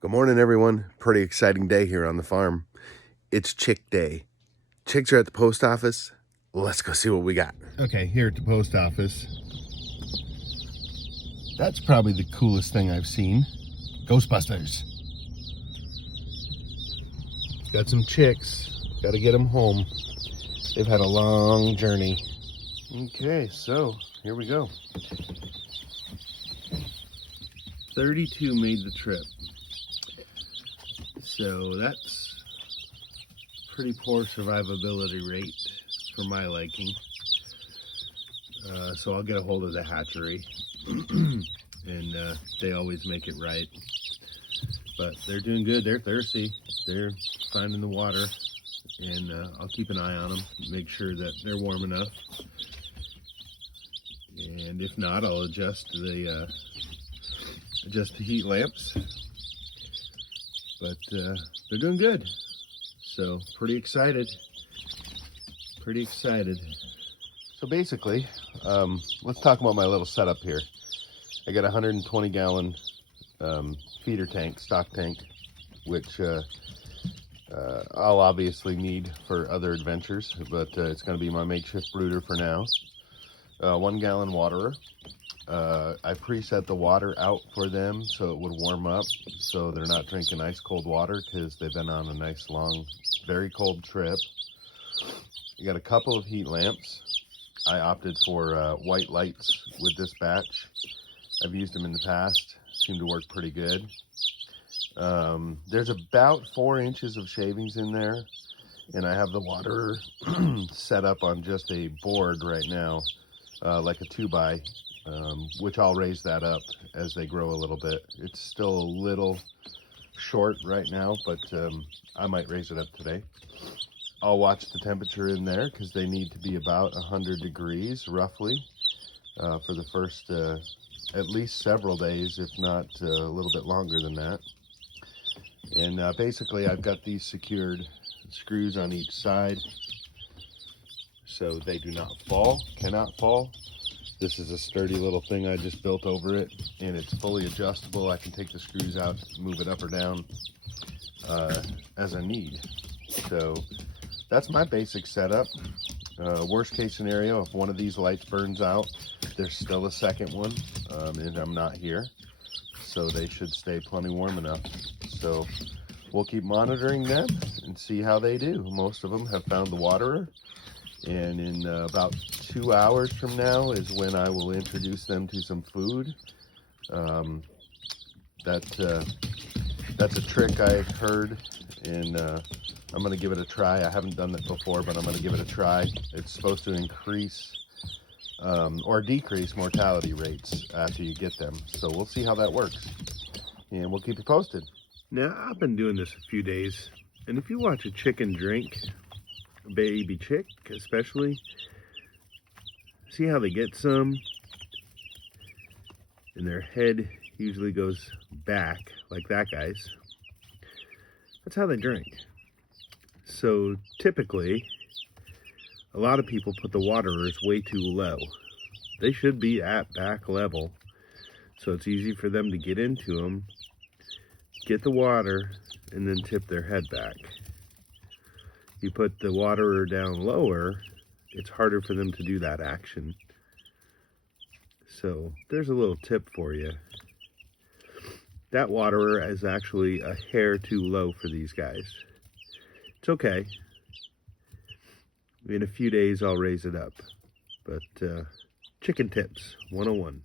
Good morning, everyone. Pretty exciting day here on the farm. It's chick day. Chicks are at the post office. Let's go see what we got. Okay, here at the post office. That's probably the coolest thing I've seen. Ghostbusters. Got some chicks. Got to get them home. They've had a long journey. Okay, so here we go. 32 made the trip. So that's pretty poor survivability rate for my liking. So I'll get a hold of the hatchery and they always make it right. But they're doing good. They're thirsty. They're finding the water, and I'll keep an eye on them, make sure that they're warm enough. And if not, I'll adjust the heat lamps. But they're doing good. So pretty excited. Pretty excited. So basically, let's talk about my little setup here. I got a 120 gallon feeder tank, stock tank, which I'll obviously need for other adventures, but it's going to be my makeshift brooder for now. 1 gallon waterer. I preset the water out for them so it would warm up, so they're not drinking ice cold water because they've been on a nice long, very cold trip. You got a couple of heat lamps. I opted for white lights with this batch. I've used them in the past, seem to work pretty good. There's about 4 inches of shavings in there, and I have the water set up on just a board right now, like a 2x, which I'll raise that up as they grow a little bit. It's still a little short right now, but I might raise it up today. I'll watch the temperature in there because they need to be about 100 degrees roughly for the first at least several days, if not a little bit longer than that. And basically I've got these secured screws on each side so they do not fall, cannot fall. This is a sturdy little thing I just built over it, and it's fully adjustable. I can take the screws out, move it up or down as I need. So that's my basic setup. Worst case scenario, if one of these lights burns out, there's still a second one, and I'm not here. So they should stay plenty warm enough. So we'll keep monitoring them and see how they do. Most of them have found the waterer, and in about 2 hours from now is when I will introduce them to some food. That's a trick I heard, and I'm going to give it a try. I haven't done that before, but I'm going to give it a try. It's supposed to increase or decrease mortality rates after you get them. So we'll see how that works, and we'll keep you posted. Now, I've been doing this a few days, and if you watch a chicken drink, a baby chick especially, see how they get some, and their head usually goes back like that guy's. That's how they drink. So typically, a lot of people put the waterers way too low. They should be at back level, so it's easy for them to get into them, get the water, and then tip their head back. You put the waterer down lower, it's harder for them to do that action. So there's a little tip for you. That waterer is actually a hair too low for these guys. It's okay. In a few days I'll raise it up. But chicken tips 101.